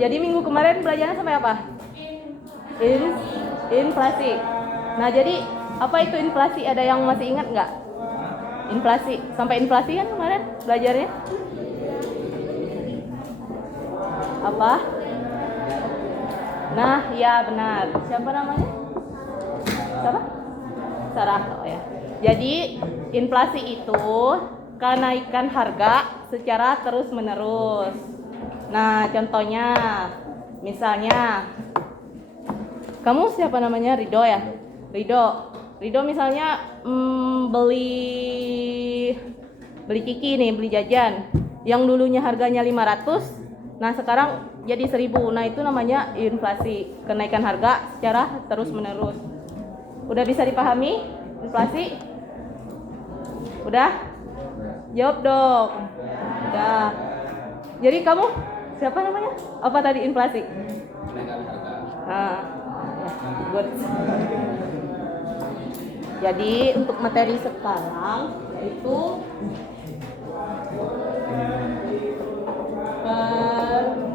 Jadi minggu kemarin belajarnya sampai apa? Inflasi. Nah, jadi apa itu inflasi? Ada yang masih ingat nggak? Inflasi. Sampai inflasi kan kemarin belajarnya? Apa? Nah, ya benar. Siapa namanya? Siapa? Sarah. Oh ya. Jadi inflasi itu kenaikan harga secara terus-menerus. Nah, contohnya misalnya kamu siapa namanya? Rido ya? Rido misalnya beli ciki nih, beli jajan. Yang dulunya harganya 500, nah sekarang jadi 1000. Nah, itu namanya inflasi, kenaikan harga secara terus-menerus. Udah bisa dipahami inflasi? Udah? Jawab dong. Udah. Jadi kamu siapa namanya? Apa tadi inflasi? Good. Jadi untuk materi sekarang yaitu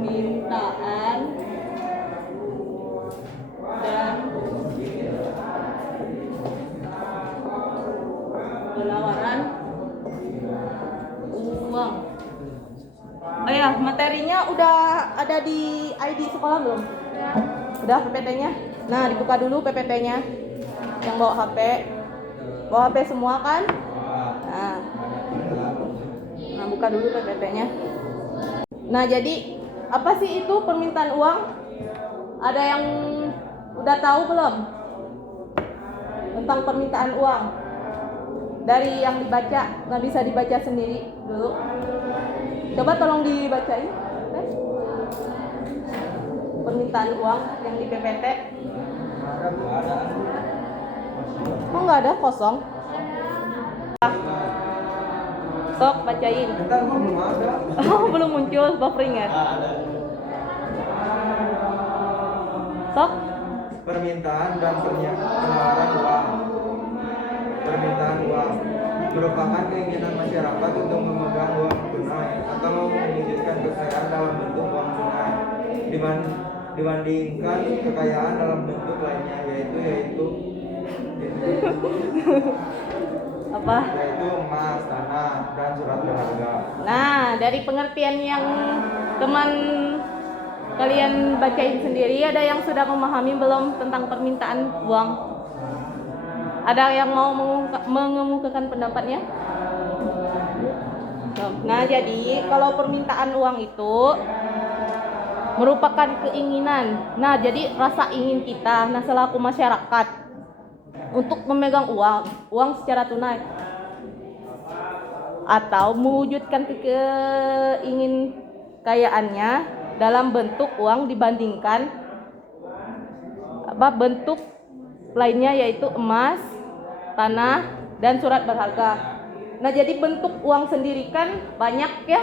permintaan dan penawaran uang. Oh ya, materinya udah ada di ID sekolah belum? Ya. Udah PPT-nya? Nah, dibuka dulu PPT-nya. Yang bawa HP. Bawa HP semua kan? Nah, buka dulu PPT-nya. Nah, jadi apa sih itu permintaan uang? Ada yang udah tahu belum? Tentang permintaan uang. Dari yang dibaca, nggak bisa dibaca sendiri dulu. Coba tolong dibacain. Permintaan uang yang di PPT. Oh, nggak ada, kosong. Sok bacain. Oh, belum muncul, buffering ya. Sok. Permintaan dan penawaran uang. Permintaan uang merupakan keinginan masyarakat untuk memegang uang tunai atau mewujudkan kekayaan dalam bentuk uang tunai dibandingkan kekayaan dalam bentuk lainnya yaitu Apa? Yaitu emas, tanah, dan surat berharga. Nah, dari pengertian yang teman kalian bacain sendiri, ada yang sudah memahami belum tentang permintaan uang? Ada yang mau mengemukakan pendapatnya? Nah, jadi kalau permintaan uang itu merupakan keinginan. Nah, jadi rasa ingin kita, nah selaku masyarakat untuk memegang uang secara tunai atau mewujudkan keingin kayaannya dalam bentuk uang dibandingkan bentuk lainnya yaitu emas, tanah, dan surat berharga. Nah, jadi bentuk uang sendiri kan banyak ya.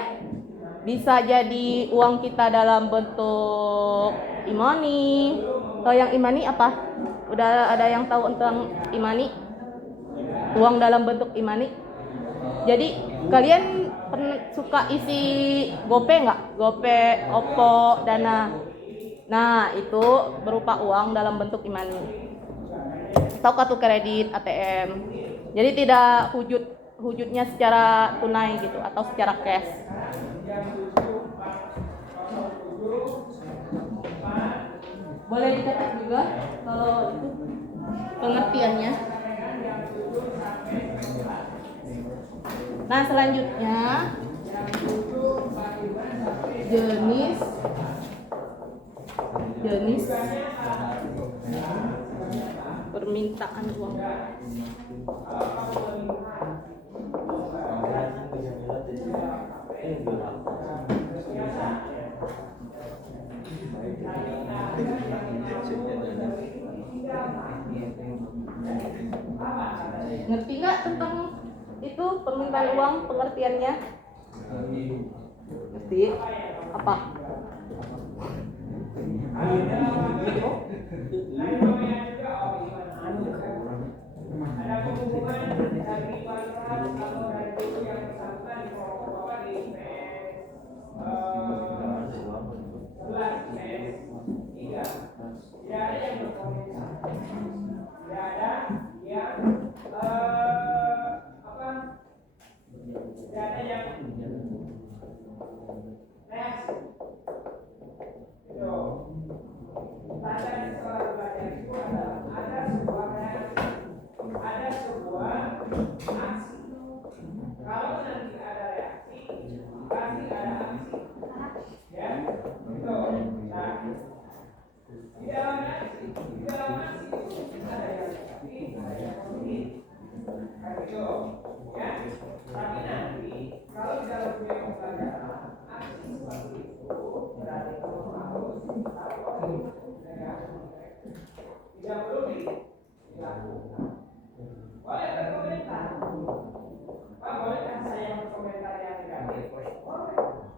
Bisa jadi uang kita dalam bentuk e-money. Kalau yang e-money apa? Udah ada yang tahu tentang e-money? Uang dalam bentuk e-money. Jadi kalian suka isi GoPay nggak? GoPay, OVO, Dana. Nah, itu berupa uang dalam bentuk e-money. Atau kartu kredit, ATM. Jadi tidak wujudnya secara tunai gitu atau secara cash. Boleh dicatat juga kalau itu pengertiannya. Nah, selanjutnya jenis permintaan uang. Ngerti nggak tentang itu permintaan uang pengertiannya? Ngerti? Apa?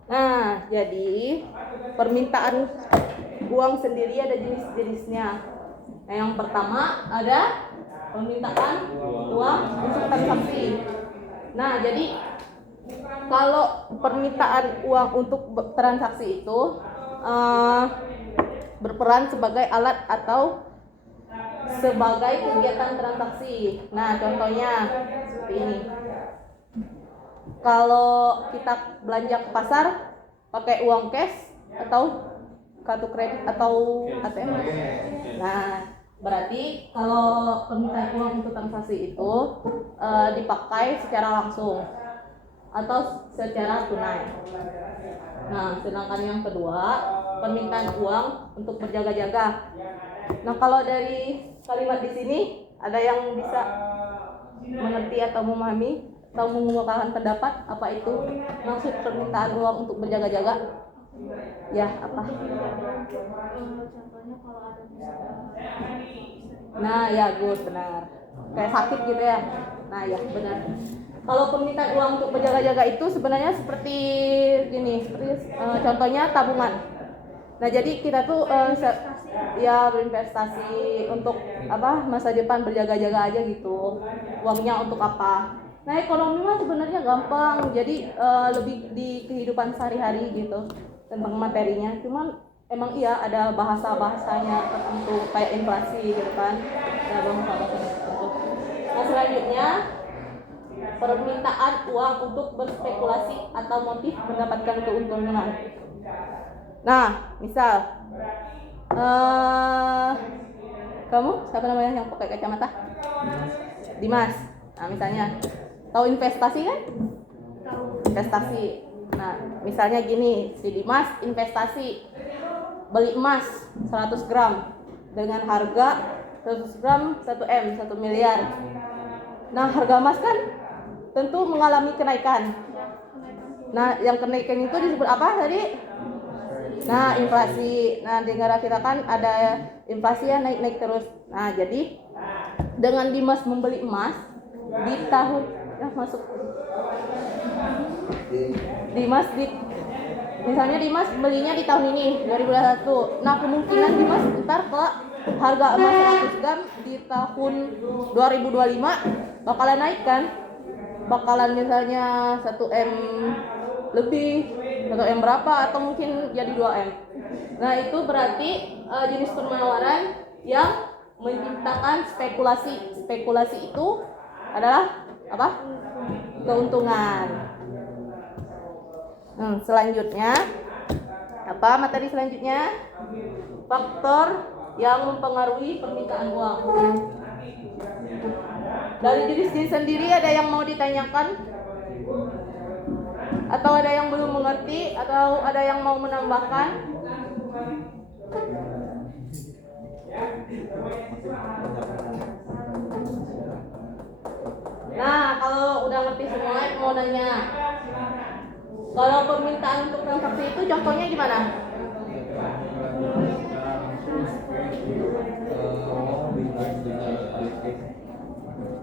Nah, jadi permintaan uang sendiri ada jenis-jenisnya. Nah, yang pertama ada permintaan uang untuk transaksi. Nah, jadi kalau permintaan uang untuk transaksi itu berperan sebagai alat atau sebagai kegiatan transaksi. Nah, contohnya seperti ini. Kalau kita belanja ke pasar pakai uang cash atau kartu kredit atau ATM. Nah, berarti kalau permintaan uang untuk transaksi itu dipakai secara langsung atau secara tunai. Nah, sedangkan yang kedua, permintaan uang untuk berjaga-jaga. Nah, kalau dari kalimat di sini ada yang bisa mengerti atau memahami atau mengungkapkan pendapat apa itu maksud permintaan uang untuk berjaga-jaga? Ya, apa? Contohnya kalau ada Nah, ya, good, benar. Kayak sakit gitu ya. Nah, ya, benar. Kalau permintaan uang untuk berjaga-jaga itu sebenarnya seperti gini, seperti contohnya tabungan. Nah, jadi kita tuh ya berinvestasi untuk apa masa depan, berjaga-jaga aja gitu. Uangnya untuk apa? Nah, ekonomi mah sebenarnya gampang. Jadi lebih di kehidupan sehari-hari gitu tentang materinya. Cuman emang iya ada bahasa-bahasanya tertentu kayak inflasi gitu kan. Ada bahasa-bahasa tertentu. Nah, selanjutnya permintaan uang untuk berspekulasi atau motif mendapatkan keuntungan. Nah, misal kamu siapa namanya yang pakai kacamata? Dimas. Nah, misalnya tahu investasi kan? Investasi. Nah, misalnya gini, si Dimas investasi beli emas 100 gram dengan harga 100 gram 1 M, 1 miliar. Nah, harga emas kan tentu mengalami kenaikan. Nah, yang kenaikan itu disebut apa tadi? Nah, inflasi. Nah, di negara kita kan ada inflasi ya naik-naik terus. Nah, jadi dengan Dimas membeli emas di tahun masuk Dimas misalnya Dimas belinya di tahun ini 2021. Nah, kemungkinan Dimas ntar ke harga emas 100 gram di tahun 2025 bakalan naik kan? Bakalan misalnya 1 M lebih, 1 M berapa atau mungkin jadi 2 M. Nah, itu berarti jenis penawaran yang menciptakan spekulasi. Spekulasi itu adalah apa? Keuntungan. Selanjutnya apa materi selanjutnya? Faktor yang mempengaruhi permintaan uang. Dari jenis-jenis sendiri ada yang mau ditanyakan? Atau ada yang belum mengerti? Atau ada yang mau menambahkan? Nah, kalau udah ngerti semua, mau nanya. Kalau permintaan untuk transaksi itu contohnya gimana?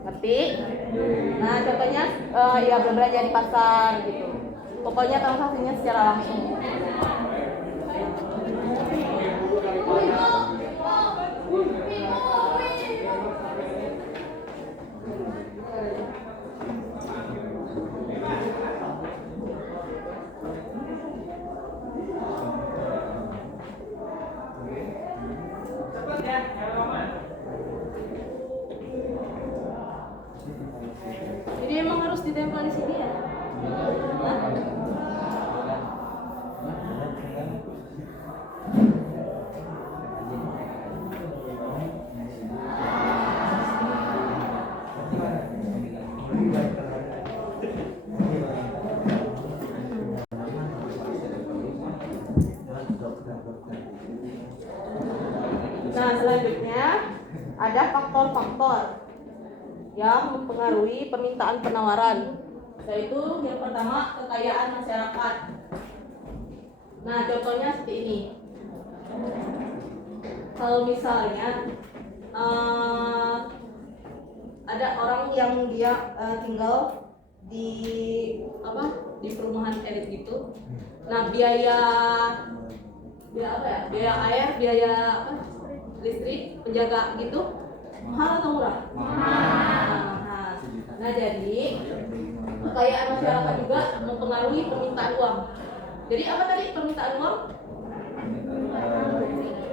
Ngerti? Nah, contohnya ya berbelanja di pasar gitu. Pokoknya transaksinya secara langsung. Jadi emang harus ditempel di sini ya? Nah, selanjutnya ada faktor-faktor yang mempengaruhi permintaan penawaran, yaitu yang pertama kekayaan masyarakat. Nah, contohnya seperti ini. Kalau misalnya ada orang yang dia tinggal di di perumahan elit gitu. Nah biaya apa ya, biaya air, biaya listrik, penjaga gitu mahal atau murah? Mahal. Nah jadi kekayaan masyarakat juga mempengaruhi permintaan uang. Jadi apa tadi permintaan uang?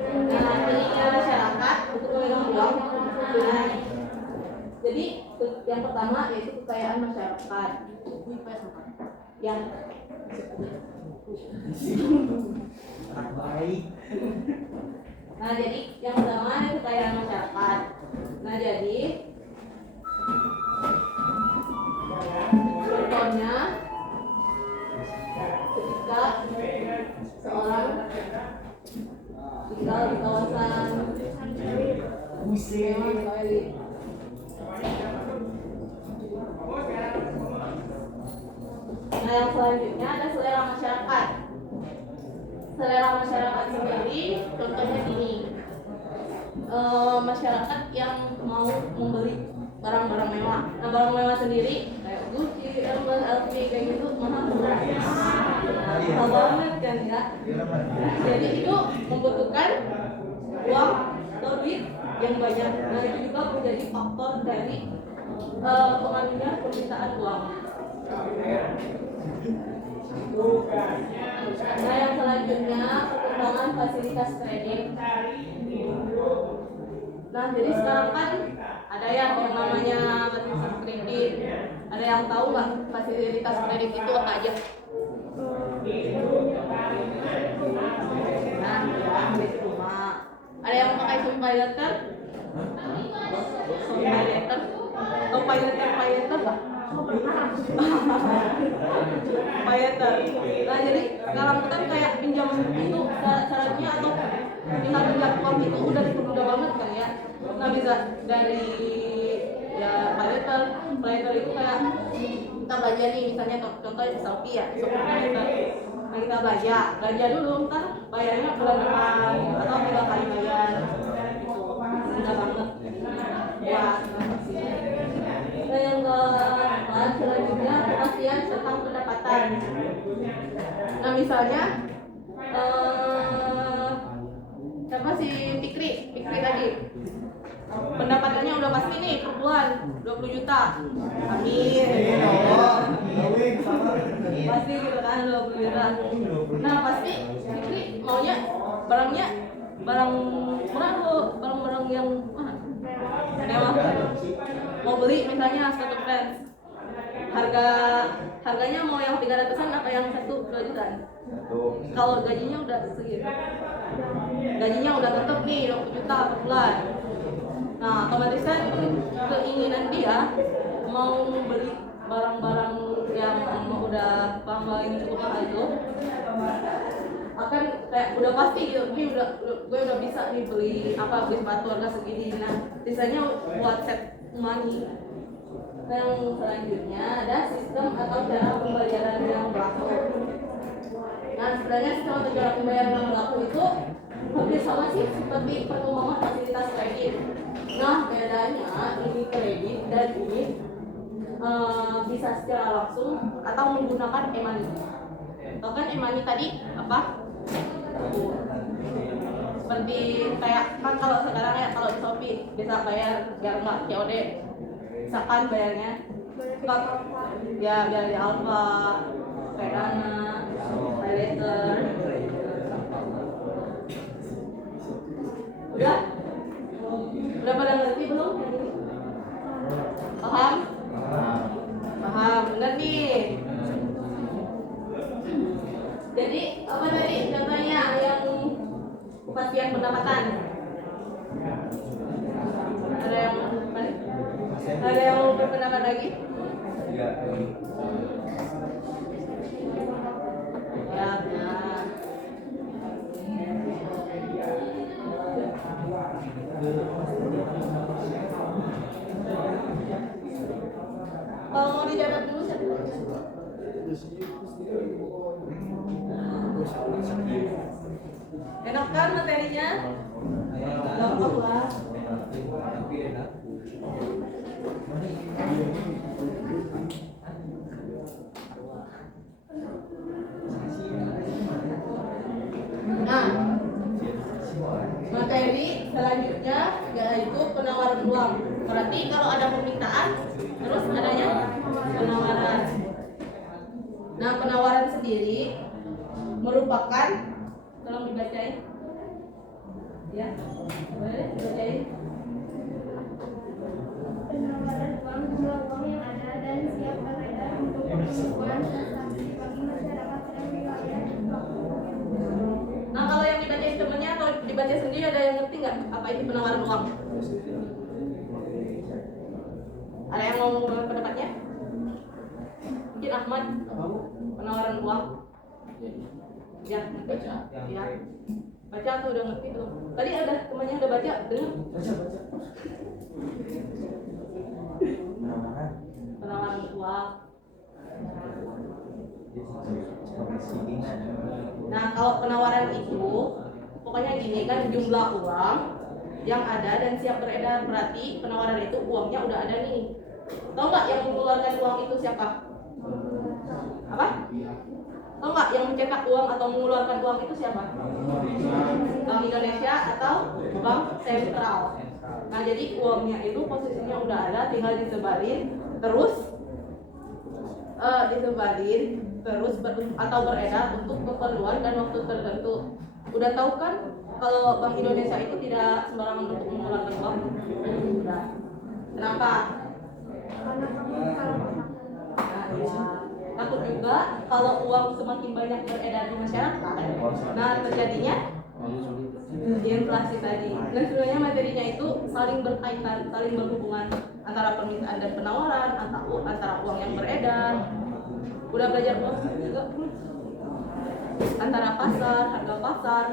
Nah, keinginan masyarakat untuk memegang uang tunai. Jadi yang pertama yaitu kekayaan masyarakat. Yang nah jadi yang pertama kekayaan masyarakat. Nah jadi contohnya ketika seorang tinggal di kawasan elit. Nah yang selanjutnya ada selera masyarakat. Selera masyarakat sendiri contohnya gini, masyarakat yang mau membeli barang-barang mewah. Nah barang mewah sendiri kayak Gucci, Hermes, LV kayak gitu mahal banget kan ya. Jadi itu membutuhkan uang atau duit yang banyak. Nah itu juga menjadi faktor dari pengaruhnya permintaan uang. Nah yang selanjutnya perkembangan fasilitas kredit. Nah jadi sekarang kan ada yang namanya fasilitas kredit. Ada yang tahu nggak fasilitas kredit itu apa aja? Nah, kredit rumah. Ada yang pakai pay letter? Pay letter? Atau pay letter nggak? Pay-letter. Nah jadi sekarang kan kayak pinjaman itu syaratnya atau tinggal pinjam uang itu udah dipermudah banget kan ya. Nah bisa dari ya pay-letter itu kayak kita belanja nih, misalnya contohnya Shopee ya, pay-letter. Nah kita belanja dulu, ntar bayarnya bulan depan atau 3 kali bayar gitu. Mudah banget buat dan yang keempat selanjutnya kepastian tentang pendapatan. Nah misalnya siapa si Fikri tadi pendapatannya udah pasti nih per bulan 20 juta. Amin. Pasti gitu kan 20 juta. Nah pasti Fikri maunya barang murah loh, barang yang mewah. Mau beli misalnya sepatu Vans, harganya mau yang 300-an atau yang 2 jutaan? Kalau gajinya udah segitu, gajinya udah tetap nih 20 juta per bulan. Nah otomatis kan keinginan dia mau beli barang-barang yang udah barang ini cukup mahal itu akan kayak udah pasti gitu, gue udah bisa nih beli sepatu harga segini. Nah sisanya buat set money. Yang selanjutnya ada sistem atau cara pembayaran yang berlaku. Nah sebenarnya sistem atau cara pembayaran yang berlaku itu hampir sama sih seperti perkembangan fasilitas kredit. Nah bedanya ini kredit dan ini bisa secara langsung atau menggunakan e-money. Tahu kan e-money tadi apa? Seperti kayak kan kalau sekarang ya kalau di Shopee bisa bayar biar nggak COD, misalkan bayarnya ya biar di Alfa, Pedana, Paylater. Udah pada ngerti belum? Paham? Bener nih. Jadi apa tadi contohnya yang kepastian pendapatan? Ada yang mau berpendapat lagi? Ya benar. Kalau mau dicatat dulu enak kan materinya? Gampang lah. Nah, materi selanjutnya yaitu penawaran uang. Berarti kalau ada permintaan, terus adanya penawaran. Nah, penawaran sendiri merupakan, tolong dibacain. Ya, boleh dibacain. Penawaran uang jumlah uang yang ada dan siap beredar untuk keperluan transaksi bagi masyarakat dan wilayah. Nah, kalau yang dibacain temennya atau dibaca sendiri ada yang ngerti nggak apa itu penawaran uang? Ada yang mau ngomong pendapatnya? Mungkin Ahmad. Penawaran uang. Ya, baca. Ya. Baca atau udah ngerti belum? Tadi ada temannya udah baca, dengar? Penawaran uang. Nah, kalau penawaran itu pokoknya gini kan, jumlah uang yang ada dan siap beredar. Berarti penawaran itu uangnya udah ada nih. Tahu nggak yang mengeluarkan uang itu siapa? Apa? Tahu nggak yang mencetak uang atau mengeluarkan uang itu siapa? Bank Indonesia atau Bank Sentral. Nah, jadi uangnya itu posisinya udah ada, tinggal disebarin terus atau beredar untuk keperluan dan waktu tertentu. Udah tahu kan kalau Bank Indonesia itu tidak sembarangan untuk mengeluarkan uang? Udah. Kenapa? Takut juga kalau uang semakin banyak beredar di masyarakat, nah terjadinya inflasi tadi. Dan sebenarnya materinya itu saling berkaitan, saling berhubungan antara permintaan dan penawaran, antara uang yang beredar. Udah belajar uang juga? Antara pasar, harga pasar.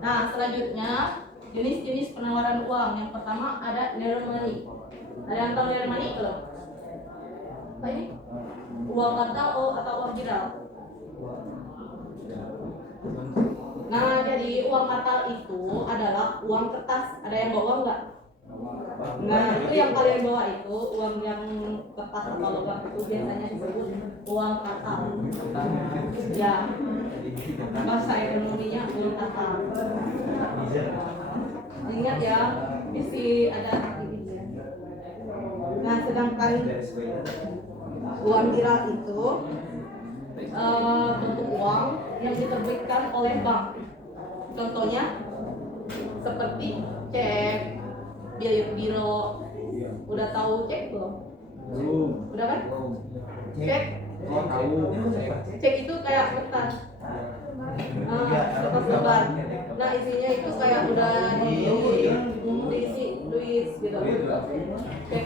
Nah, selanjutnya jenis-jenis penawaran uang. Yang pertama ada layer money. Ada yang tahu layer money belum? Apa ini? Uang kartal atau uang viral. Nah, jadi uang kartal itu adalah uang kertas. Ada yang bawa uang nggak? Nah, itu yang kalian bawa itu uang yang kertas atau logam itu biasanya disebut uang kartal. Ya, bahasa ekonominya uang kartal. Ingat ya, isi ada ini. Nah, sedangkan uang viral itu bentuk uang yang diterbitkan oleh bank. Contohnya seperti cek, biro. Udah tahu cek belum? Udah kan? Cek. Cek itu kayak kertas. Kertas lembar. Nah, isinya itu kayak udah diisi tulis gitu. Cek.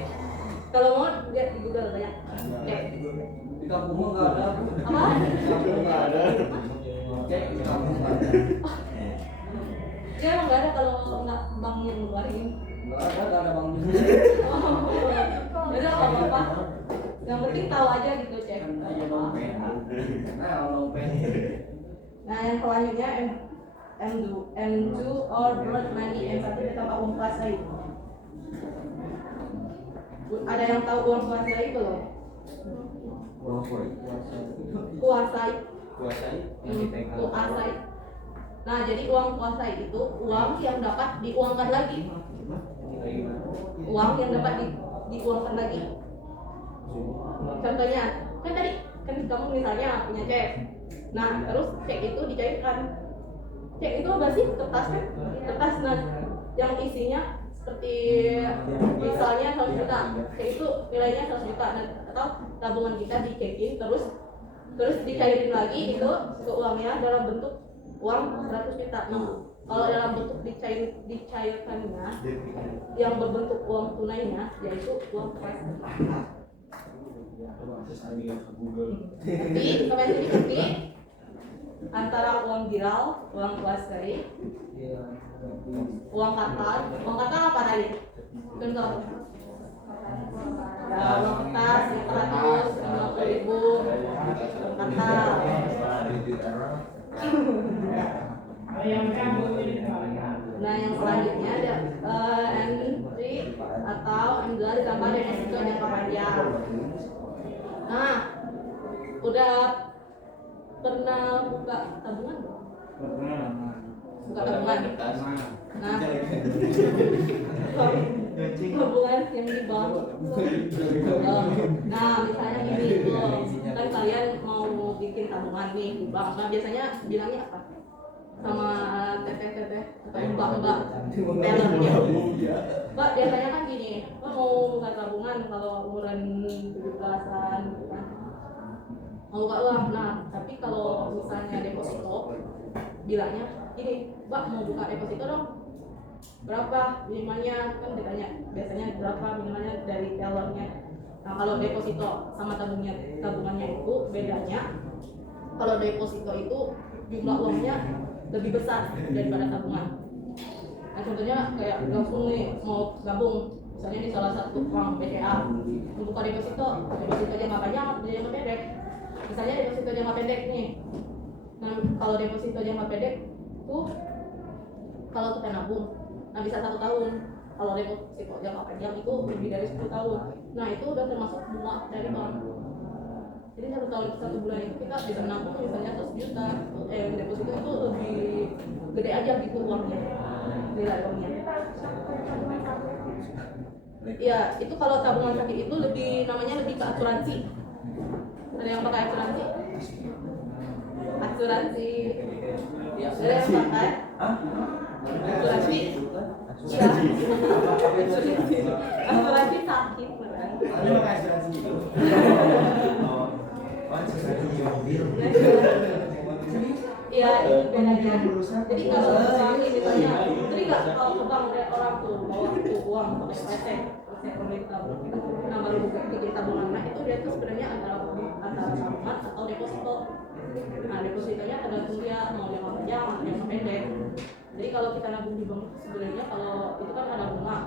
Kalau mau lihat di Google banyak. Cek. Di kampung nggak ada. Apa? Di kampung nggak ada. Dia emang nggak ada kalau nggak bank yang ngeluarin. Nggak ada bang. Jadi nggak apa-apa. Yang penting tahu aja gitu cek. Kan aja dompet. Nah dompet. Nah yang selanjutnya M2 or blood money M1 tetap uang kuasai. Ada yang tahu uang kuasai belum? Kuasai. Kuasai. Nah jadi uang kuasai itu uang yang dapat diuangkan lagi. Uang yang dapat diuangkan lagi. Contohnya kan tadi kan kamu misalnya punya cek. Nah terus cek itu dicairkan. Cek itu apa sih? Kertas kan? Kertas nah yang isinya seperti misalnya 100 juta. Cek itu nilainya 100 juta nah, atau tabungan kita dicekin terus dicairin lagi itu ke uangnya dalam bentuk uang 100 juta. Nah, kalau dalam bentuk dicairkannya yang berbentuk uang tunainya yaitu uang cash. Tapi kemarin ini antara uang viral, uang kuasai, uang kartal apa tadi? Contoh. Ya, uang kertas, 150.000, uang kartal. Nah yang selanjutnya ada M3 atau M2 ditambah deposito jangka panjang. Nah udah pernah buka tabungan belum? Buka tabungan. Nah tabungan yang di bank. Nah misalnya gini tuh kan kalian mau bikin tabungan nih di bank. Nah biasanya bilangnya apa? Sama teteh atau mbak tellernya. Mbak biasanya kan gini, Mbak mau buka tabungan kalau umuran 17-an gitu kan. Mau buka uang. Nah, tapi kalau misalnya deposito bilangnya gini, Mbak mau buka deposito dong. Berapa minimalnya kan ditanya biasanya berapa minimalnya dari tellernya. Nah, kalau deposito sama tabungannya itu bedanya. Kalau deposito itu jumlah uangnya lebih besar daripada tabungan. Nah contohnya kayak langsung nih mau gabung misalnya di salah satu bank BCA membuka deposito jangka panjang atau jangka pendek. Misalnya deposito jangka pendek nih. Nah kalau deposito jangka pendek tuh kalau kita nabung, nah bisa 1 tahun. Kalau deposito jangka panjang itu lebih dari 10 tahun. Nah itu udah termasuk bunga dari bank. Jadi 1 tahun 1 bulan itu kita bisa nabung misalnya 100 juta. Deposito itu lebih gede aja gitu uangnya, nilai uangnya. Iya, itu kalau tabungan sakit itu namanya lebih ke asuransi. Ada yang pakai asuransi? Asuransi. Ada yang pakai? Asuransi. Iya. Asuransi sakit beneran. Ada pakai asuransi gitu. Iya, itu bedanya. Jadi kalau orang ini misalnya, jadi nggak kalau ke bank ada orang tuh bawa uang pakai resep pemerintah, nah baru bikin tabungan. Nah itu dia tuh sebenarnya antara tabungan atau deposito. Nah depositonya tergantung dia mau jangka panjang atau jangka pendek. Jadi kalau kita nabung di bank sebenarnya kalau itu kan ada bunga.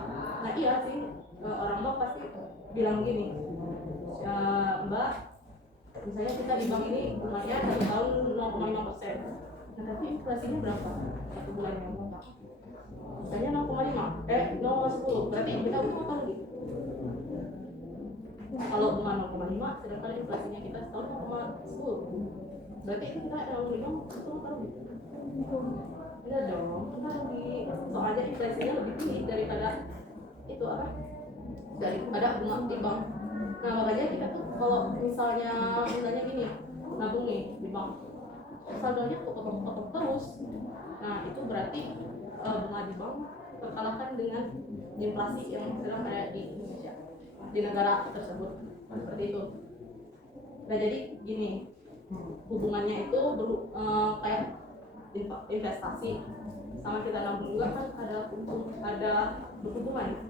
Nah iya sih orang bank pasti bilang gini, Mbak. Misalnya kita di bank ini bunganya 1 tahun 0,5%. Nah tapi inflasinya berapa? 1 bulannya Mbak? Misalnya 0,10. Berarti kita butuh apa lagi? Kalau bunga 0,5 sedangkan inflasinya kita setahun 0,10. Berarti itu kita 0,5 itu apa lagi? Iya dong, kita rugi. Soalnya inflasinya lebih tinggi daripada itu apa? Daripada bunga di bank. Nah makanya kita tuh kalau misalnya gini nabung nih di bank saldonya potong terus. Nah itu berarti bunga di bank terkalahkan dengan inflasi yang sedang ada di Indonesia, di negara tersebut seperti itu. Nah jadi gini hubungannya itu kayak investasi sama kita nabung juga kan ada berhubungan.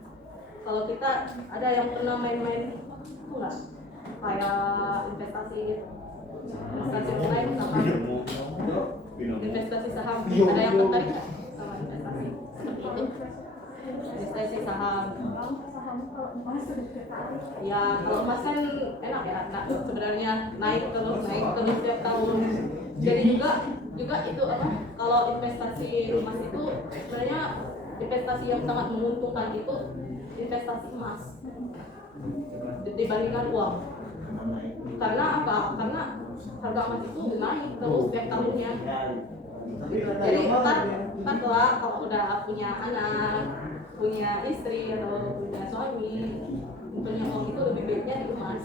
Kalau kita ada yang pernah main-main itu enggak? Kayak investasi online misalkan investasi saham. Ada yang tertarik nggak sama investasi seperti itu? Investasi saham. Ya kalau emas kan enak ya, nah, sebenarnya naik terus setiap tahun. Jadi juga itu apa? Kalau investasi emas itu sebenarnya investasi yang sangat menguntungkan itu investasi emas dibandingkan uang. Karena apa? Karena harga emas itu naik terus setiap tahunnya. Jadi kan kalau udah punya anak, punya istri atau punya suami, punya uang itu lebih baiknya di emas.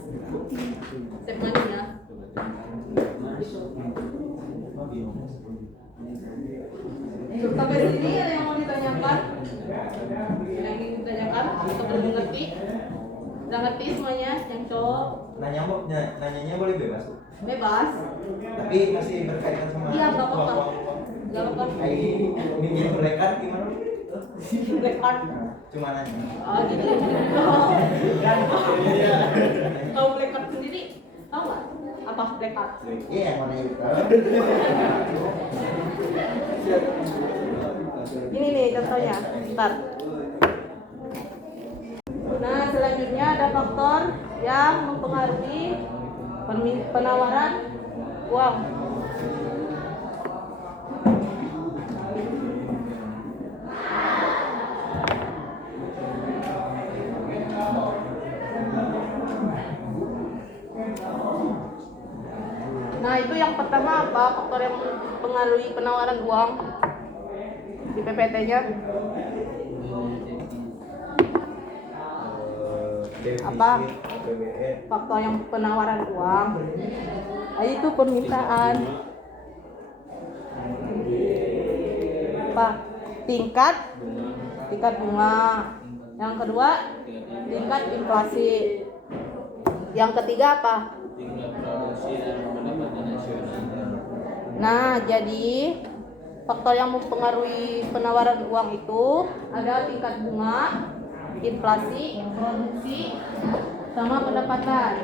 Save money-nya. Gitu. Sampai sini ada yang mau ditanyakan? Yang ingin ditanyakan atau belum mengerti? Udah ngerti semuanya yang cowok? Nanyanya boleh bebas, Bu. Bebas. Tapi masih berkaitan sama Iya, nggak apa-apa. uang. Nggak apa-apa. Minjem berlekat gimana? Black card. Cuma nanya. Oh gitu. Tahu black card sendiri? Tahu nggak? Apa black card? Iya, yang mana itu? Ini nih contohnya. Bentar. Nah, selanjutnya ada faktor yang mempengaruhi penawaran uang. Nah, itu yang pertama apa? Faktor yang mempengaruhi penawaran uang di PPT-nya. Apa? Faktor yang penawaran uang. Nah, itu permintaan. Apa? Tingkat bunga. Yang kedua, tingkat inflasi. Yang ketiga apa? Nah, jadi faktor yang mempengaruhi penawaran uang itu ada tingkat bunga, inflasi, produksi, sama pendapatan.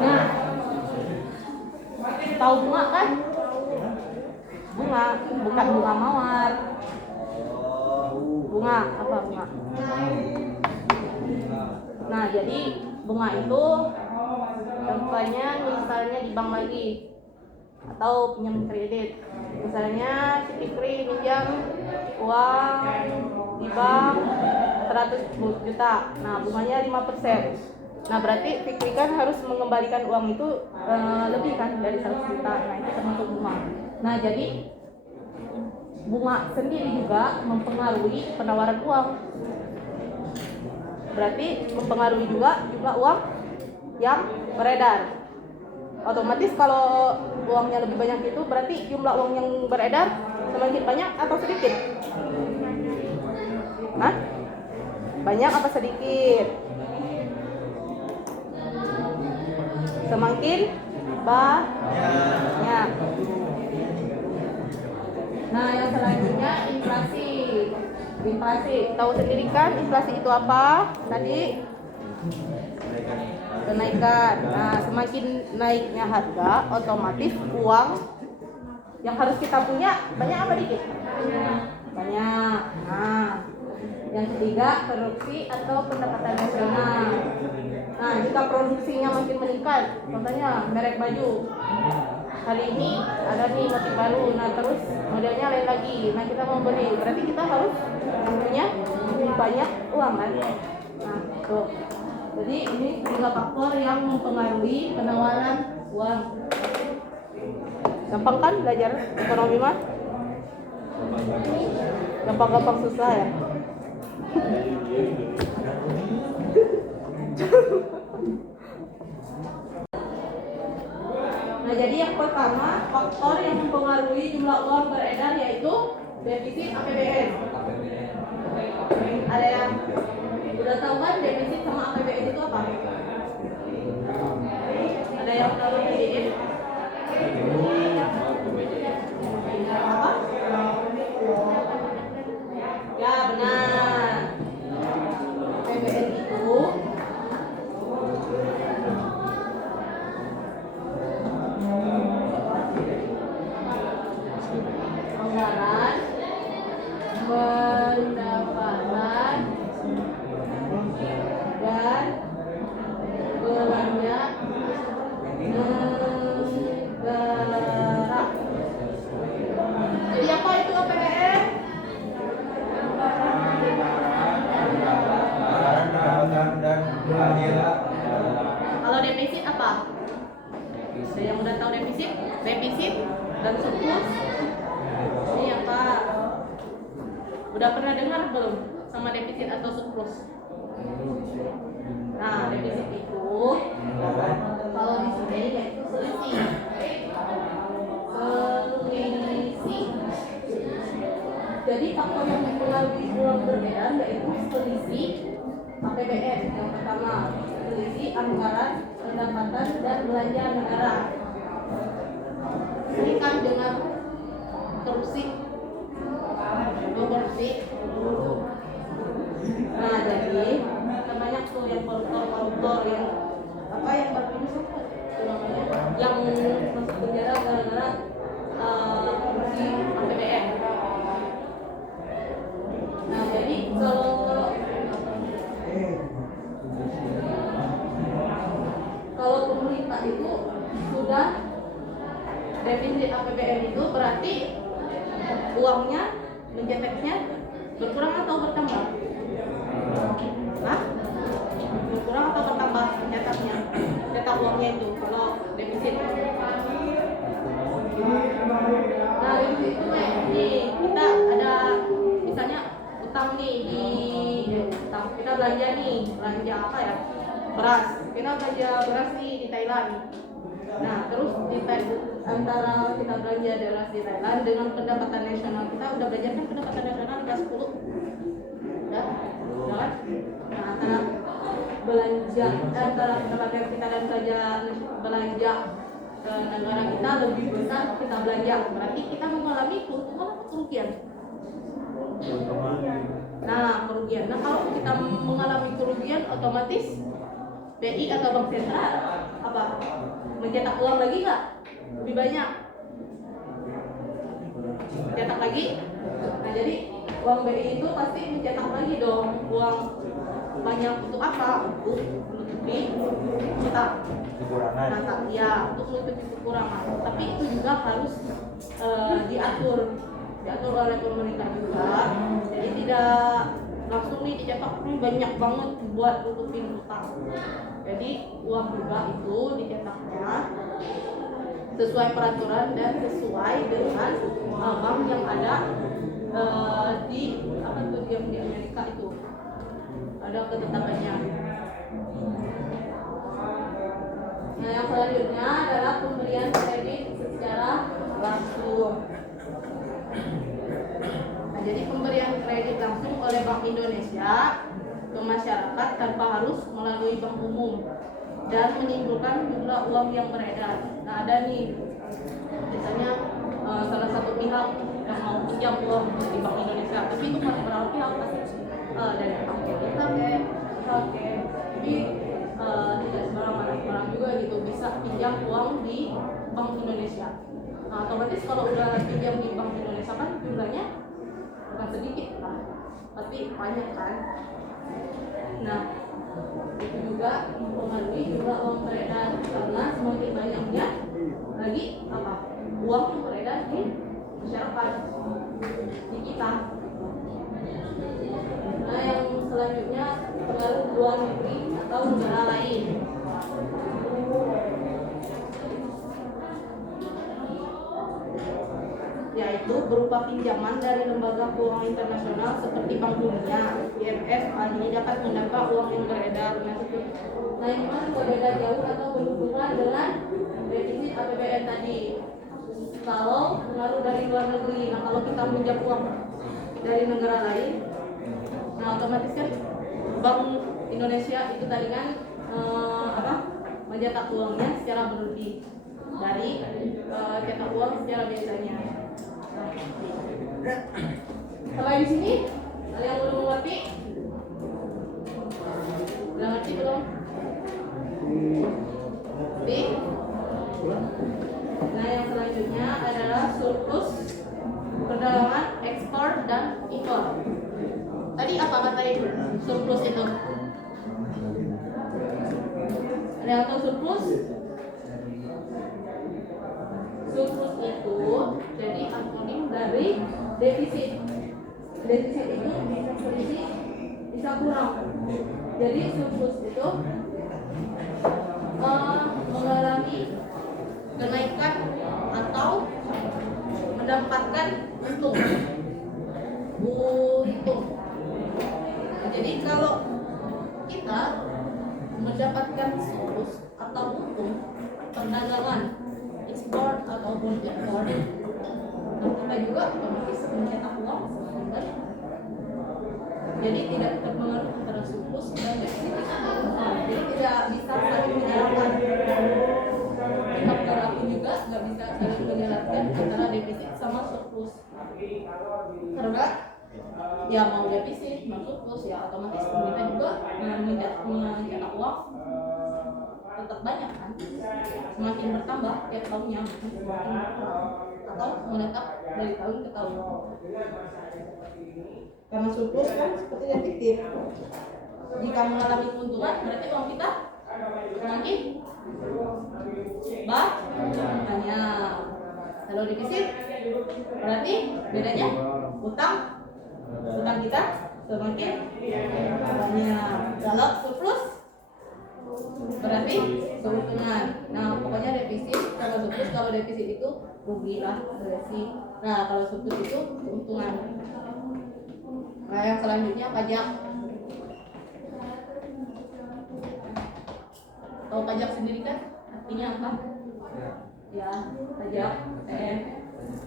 Nah, tahu bunga kan? Bunga, bukan bunga mawar. Bunga, apa bunga? Nah, jadi bunga itu contohnya misalnya di bank lagi atau pinjam kredit. Misalnya si Fikri pinjam uang di bank 100 juta. Nah, bunganya 5%. Nah, berarti Fikri kan harus mengembalikan uang itu lebih kan dari 100 juta. Nah, itu termasuk bunga. Nah, jadi bunga sendiri juga mempengaruhi penawaran uang. Berarti mempengaruhi juga uang yang beredar. Otomatis kalau uangnya lebih banyak itu berarti jumlah uang yang beredar semakin banyak atau sedikit? Hah? Banyak apa sedikit? Semakin banyak. Nah, yang selanjutnya inflasi. Inflasi, tahu sendiri kan inflasi itu apa? Tadi kenaikan. Nah, semakin naiknya harga, otomatis uang yang harus kita punya banyak apa dikit? Banyak. Nah, yang ketiga produksi atau pendapatan nasional. Nah, jika produksinya makin meningkat, contohnya merek baju. Hari ini ada nih motif baru, nah terus modelnya lain lagi. Nah, kita mau beli, berarti kita harus punya banyak uang kan? Nah, tuh. Jadi ini 3 faktor yang mempengaruhi penawaran uang. Gampang kan belajar ekonomi mah? Gampang-gampang susah ya? Nah, jadi yang pertama faktor yang mempengaruhi jumlah uang beredar yaitu Defisit APBN. Ada yang udah tahu kan defisit sama APBN itu apa? Ada yang tahu APBN? Apa? Ya benar. APBN itu anggaran pendapatan dan belanja negara. Jadi apa itu APBN? Pendapatan dan belanja. Kalau defisit apa? Ada yang udah tahu defisit? Defisit dan surplus. Ini apa? Udah pernah dengar belum sama defisit atau surplus? Nah, defisit itu kalau di sini yaitu selisih. Selisih. Jadi faktor yang mempengaruhi uang beredar yaitu selisih APBN yang pertama, selisih anggaran pendapatan dan belanja negara. Ini kan dengan korupsi. Nah, jadi banyak tuh yang koruptor yang apa yang baru yang masuk penjara gara-gara korupsi APBN. Nah, jadi kalau pemerintah itu sudah defisit APBN itu berarti uangnya mencetaknya berkurang atau bertambah? Hah? Berkurang atau bertambah mencetaknya? Cetak uangnya itu kalau defisit. Nah, defisit itu nih kita ada misalnya utang nih di utang kita belanja apa ya? Beras. Kita belanja beras nih di Thailand. Nah, terus antara kita belanja beras di Thailand dengan pendapatan nasional kita udah belajar kan pendapatan nasional di kelas 10. Udah kan? Nah, antara pendapatan kita dan belanja negara kita lebih besar kita belanja, berarti kita mengalami keuntungan atau kerugian? Nah, kerugian. Nah, kalau kita mengalami kerugian otomatis BI atau Bank Sentral apa? Mencetak uang lagi nggak? Lebih banyak? Cetak lagi? Nah, jadi uang BI itu pasti mencetak lagi dong uang banyak untuk apa? Untuk menutupi kita ya, untuk menutupi kekurangan. Tapi itu juga harus diatur oleh pemerintah juga. Jadi tidak langsung nih dicetak banyak banget buat tutupin utang. Jadi uang juga itu dicetaknya sesuai peraturan dan sesuai dengan bank yang ada di Amerika itu ada ketetapannya. Nah, yang selanjutnya adalah pemberian kredit secara langsung. Nah, jadi pemberian kredit langsung oleh Bank Indonesia ke masyarakat tanpa harus melalui bank umum dan menimbulkan jumlah uang yang beredar. Nah, ada nih misalnya salah satu pihak yang mau pinjam uang di Bank Indonesia, tapi itu masih beberapa pihak dari oke. Jadi tidak sembarang juga gitu bisa pinjam uang di Bank Indonesia. Nah, otomatis kalau udah pinjam di Bank Indonesia kan jumlahnya bukan sedikit kan, tapi banyak kan. Nah, itu juga mempengaruhi jumlah uang beredar karena semakin banyaknya lagi apa uang yang beredar di masyarakat di kita. Nah, yang selanjutnya pengaruh luar negeri atau negara lain. Yaitu berupa pinjaman dari lembaga keuangan internasional seperti Bank Dunia, IMF, ini dapat mendapat uang yang beredar. Nah, yang mana berbeda jauh atau berhubungan dengan defisit APBN tadi. Kalau berpengaruh dari luar negeri. Nah kalau kita pinjam uang dari negara lain, nah otomatis kan Bank Indonesia itu tadi kan mencetak uangnya secara berlebih dari cetak uang secara biasanya. Selain sini, ada yang belum mengerti? Udah ngerti belum? Ngerti? Nah yang selanjutnya adalah surplus, perdagangan, ekspor, dan impor. Tadi apa kata itu? Surplus itu? Ada yang tahu surplus? Surplus itu jadi akronim dari defisit. Defisit itu bisa selisih, bisa kurang. Jadi surplus itu mengalami kenaikan atau mendapatkan untung. Jadi kalau kita mendapatkan surplus atau untung perdagangan ekspor ataupun impor, nah kita juga otomatis mencetak uang kan? Jadi tidak terpengaruh antara surplus dan defisit. Jadi tidak bisa saling menyalahkan. Kita berlaku juga nggak bisa saling menyalahkan antara defisit sama surplus. Karena ya mau defisit, mau surplus ya otomatis kita juga mencetak uang tetap banyak kan, semakin bertambah tiap tahunnya, semakin berkurang atau menetap dari tahun ke tahun. Karena surplus kan seperti defisit, jika mengalami keuntungan berarti uang kita semakin banyak. Kalau defisit berarti bedanya utang kita semakin banyak. Kalau surplus berarti keuntungan. Nah pokoknya defisit, kalau surplus, kalau defisit itu rugi lah berarti. Nah kalau surplus itu keuntungan. Nah yang selanjutnya pajak. Tahu pajak sendiri kan artinya apa? Ya pajak PN.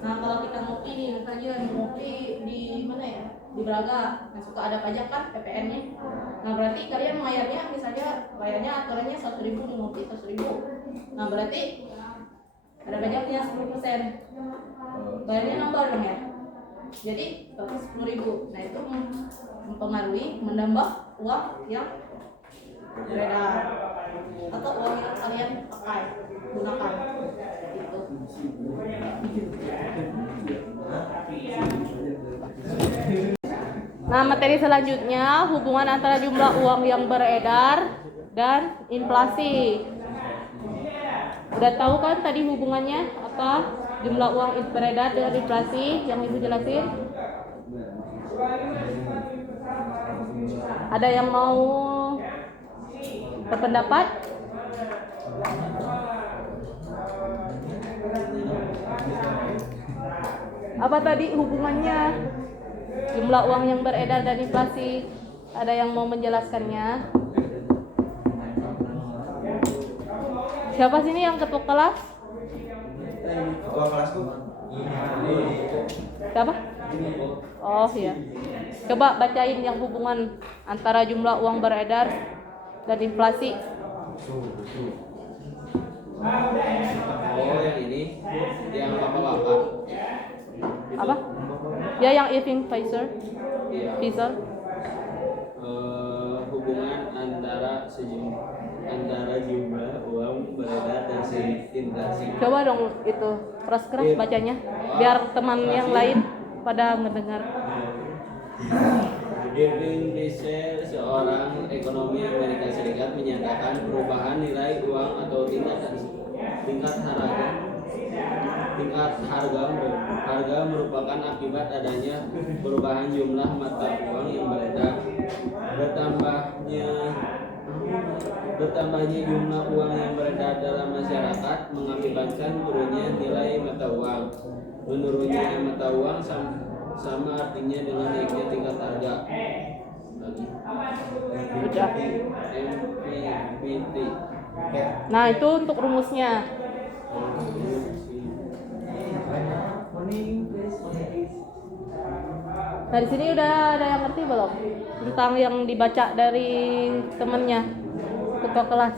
Nah kalau kita ngopi nih, misalnya ngopi di mana ya, di Braga, nah suka ada pajak kan PPN-nya. Nah berarti kalian bayarnya misalnya bayarnya aturannya 1.000 di ngopi 1.000. Nah berarti ada pajaknya 10%. Bayarnya nambah dong ya. Jadi 10.000. Nah itu mempengaruhi, menambah uang yang beredar atau uang yang kalian pakai gunakan gitu. Nah materi selanjutnya hubungan antara jumlah uang yang beredar dan inflasi. Udah tahu kan tadi hubungannya apa, jumlah uang beredar dengan inflasi yang ibu jelasin? Ada yang mau berpendapat? Apa tadi hubungannya jumlah uang yang beredar dan inflasi? Ada yang mau menjelaskannya? Siapa sini yang ketua kelas? Ketua kelasku. Siapa? Oh iya. Coba bacain yang hubungan antara jumlah uang beredar dan inflasi. Oh yang ini, yang bapak-bapak. Apa? Ya yang Irving Fisher. Iya. Fisher. Hubungan antara jumlah uang beredar dan inflasi. Coba dong itu keras-keras bacanya biar teman yang lain pada mendengar. Irving Fisher, seorang ekonomi Amerika Serikat, menyatakan perubahan nilai uang atau tingkat harga merupakan akibat adanya perubahan jumlah mata uang yang beredar. Bertambahnya jumlah uang yang beredar dalam masyarakat mengakibatkan turunnya nilai mata uang. Menurunnya mata uang sama artinya dengan naiknya tingkat harga. Udah. MPVT. Nah itu untuk rumusnya. Nah di sini udah ada yang ngerti belum tentang yang dibaca dari temennya ketua kelas?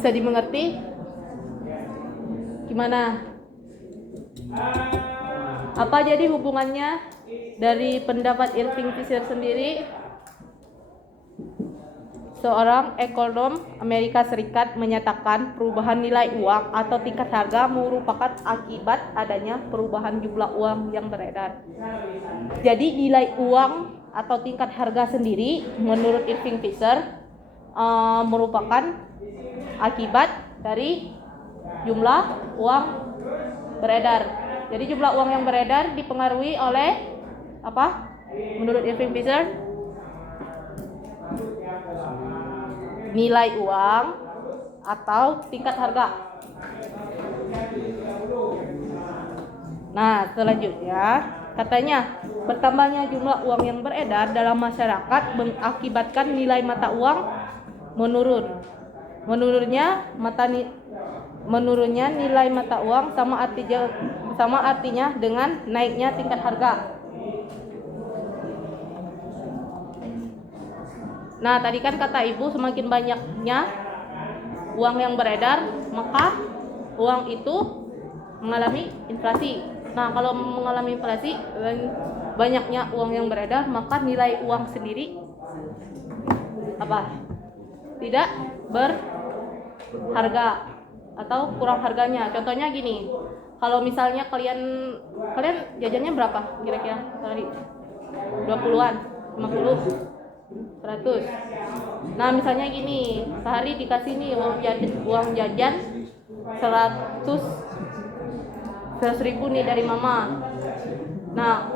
Bisa dimengerti? Gimana? Apa jadi hubungannya dari pendapat Irving Fisher sendiri? Seorang ekonom Amerika Serikat menyatakan perubahan nilai uang atau tingkat harga merupakan akibat adanya perubahan jumlah uang yang beredar. Jadi nilai uang atau tingkat harga sendiri menurut Irving Fisher merupakan akibat dari jumlah uang beredar. Jadi jumlah uang yang beredar dipengaruhi oleh apa? Menurut Irving Fisher, nilai uang atau tingkat harga. Nah, selanjutnya katanya bertambahnya jumlah uang yang beredar dalam masyarakat mengakibatkan nilai mata uang menurun. Menurunnya nilai mata uang sama artinya dengan naiknya tingkat harga. Nah, tadi kan kata Ibu semakin banyaknya uang yang beredar, maka uang itu mengalami inflasi. Nah, kalau mengalami inflasi dan banyaknya uang yang beredar, maka nilai uang sendiri apa? Tidak berharga atau kurang harganya. Contohnya gini, kalau misalnya kalian jajannya berapa kira-kira sehari? 20-an, 50, 100. Nah, misalnya gini, sehari dikasih nih uang jajan 100.000 nih dari mama. Nah,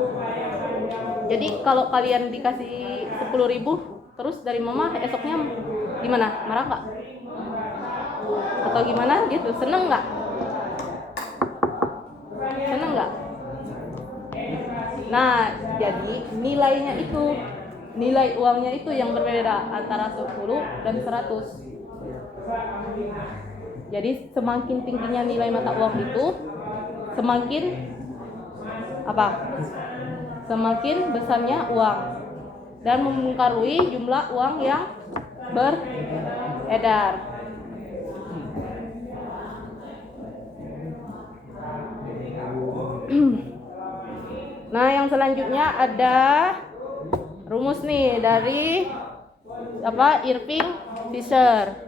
jadi kalau kalian dikasih 10.000 terus dari mama, esoknya gimana? Marah nggak? Atau gimana gitu? Seneng nggak? Seneng nggak? Nah, jadi nilai uangnya itu yang berbeda antara 10 dan 100. Jadi semakin tingginya nilai mata uang itu, semakin apa? Semakin besarnya uang dan mempengaruhi jumlah uang yang beredar. Nah, yang selanjutnya ada rumus nih dari Irving Fisher.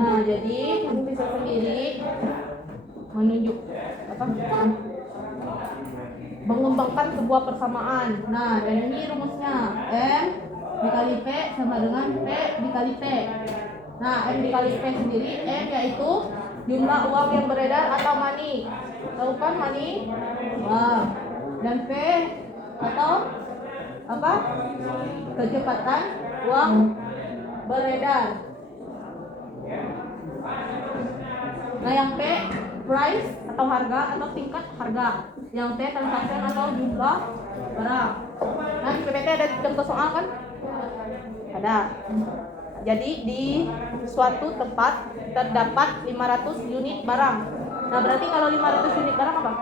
Nah, jadi Fisher sendiri menunjuk mengembangkan sebuah persamaan. Nah, dan ini rumusnya M dikali P sama dengan P dikali T. Nah, M dikali P sendiri, M yaitu jumlah uang yang beredar atau money. Tahu kan money? Wah. Dan P atau apa? Kecepatan uang beredar. Nah, yang P price atau harga atau tingkat harga. Yang T transaction atau jumlah barang. Nah, di PPT ada contoh soal kan? Ada. Jadi di suatu tempat terdapat 500 unit barang. Nah, berarti kalau 500 unit barang apa?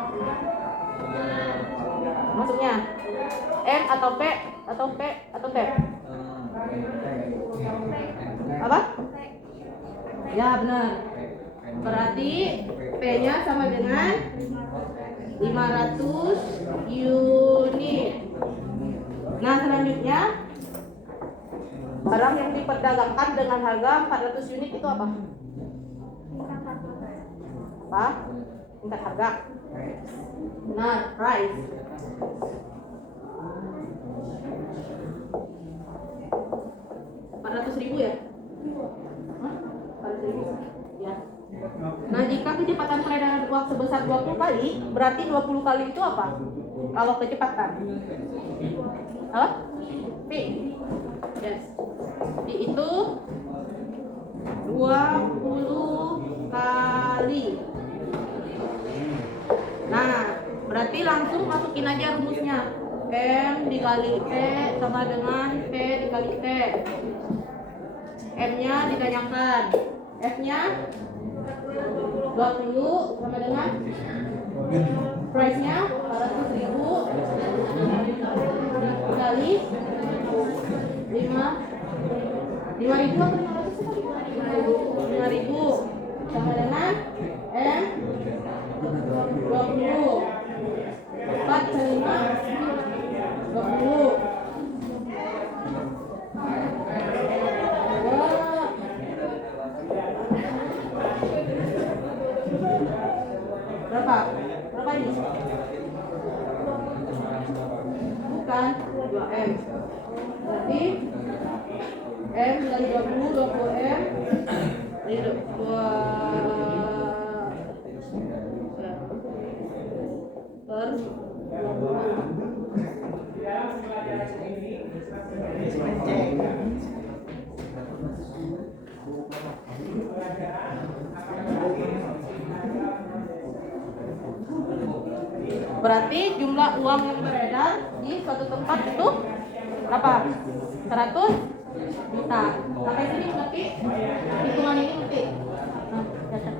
Maksudnya M atau P atau P atau T? Apa? Ya benar. Berarti P-nya sama dengan 500 unit. Nah selanjutnya barang yang diperdagangkan dengan harga 400 unit itu apa? Apa? Tingkat harga. Benar, price. Rp400.000 ya? Hah? 400.000? Ya. Nah jika kecepatan peredaran uang sebesar 20 kali, berarti 20 kali itu apa? Kalau kecepatan apa? P. Yes. P itu 20 kali. Nah, berarti langsung masukin aja rumusnya. M dikali P sama dengan P dikali T. M-nya ditanyakan. F-nya 20 sama dengan price-nya 400.000 dikali 5.000 atau 5.000 sama dengan M 20. 4 kali 5 20. Berapa? Berapa ini? Bukan 2M. Berarti M dikali 20, 20M ini 2 per 20. Berarti jumlah uang yang beredar di suatu tempat itu berapa? 100 juta. Sampai sini ngerti? Hitungan ini ngerti? Nah, catat.